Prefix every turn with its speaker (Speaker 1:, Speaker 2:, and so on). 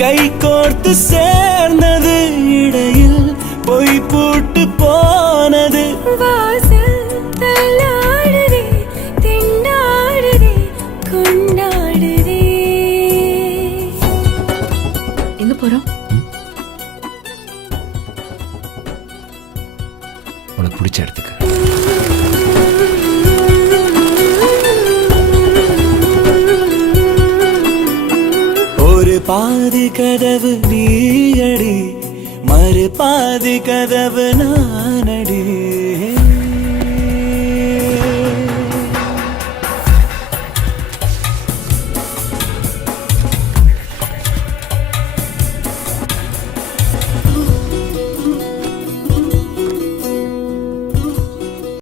Speaker 1: கை கோர்த்து சேர்ந்தது இடையில் பொய் போட்டு போனது.
Speaker 2: எங்க போறோம்?
Speaker 3: உனக்கு பிடிச்ச இடத்துக்கு.
Speaker 1: பாதி கதவு நீயடி மறு பாதி கதவு நானடி.